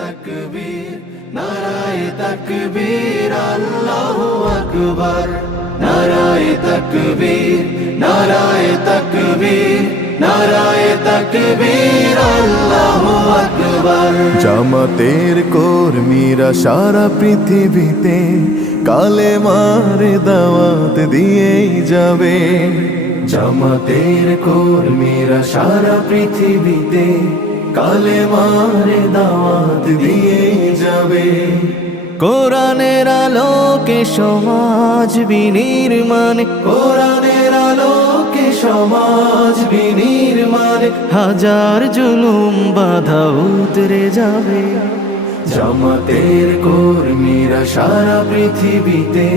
তাকবীর নারায়ে তাকবীর আল্লাহু আকবার নারায়ে তাকবীর নারায়ে তাকবীর নারায়ে তাকবীর আল্লাহু আকবার। জামাতের কর্মীরা সারা পৃথিবীতে কালেমার দাওয়াত দিয়েই যাবে। জামাতের কর্মীরা সারা পৃথিবীতে কালেমার দাওয়াত দিয়ে যাবে। কোরআনের আলোকে সমাজ বিনির্মাণ, কোরআনের আলোকে সমাজ বিনির্মাণ, হাজার জুলুম বাধা উতরে যাবে। জামাতের কর্মীরা সারা পৃথিবীতে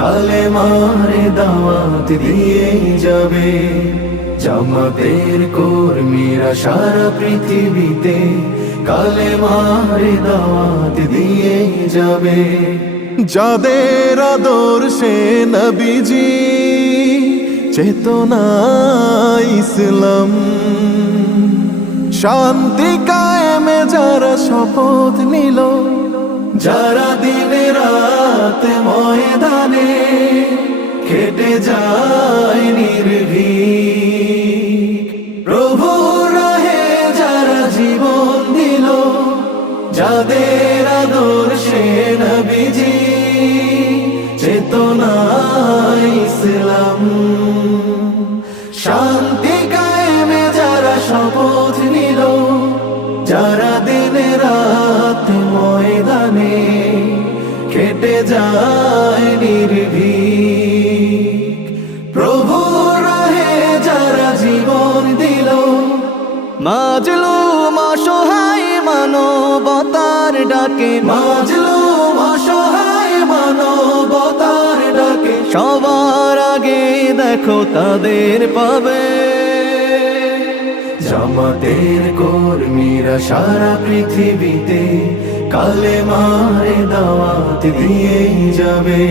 কালেমার দাওয়াত দিয়ে যাবে। জামাতের কর্মীরা সারা পৃথিবীতে কালেমার দাওয়াত দিয়ে যাবে। যাদের আদর্শে নবীজি চেতনা ইসলাম, শান্তি কায়েমে যারা শপথ নিল, যারা দিনে রাত ময়দানে খেটে যায় নির্ভীক, প্রভুর রাহে যারা জীবন দিল, যাদের আদর্শে নবীজি চেতনা ইসলাম, শান্তি কায়েমে যারা শপথ নিল, যারা দিনে রাত ময়দানে খেটে যায় নির্ভীক, প্রভুর রাহে যারা জীবন দিল, মাজলুম অসহায় মানবতার ডাকে, মাজলুম অসহায় মানবতার ডাকে, সবার আগে দেখো তাদের পাবে। জামাতের কর্মীরা সারা পৃথিবীতে কালেমার দাওয়াত দিয়ে যাবে।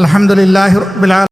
আলহামদুলিল্লাহ রাব্বিল আলামিন।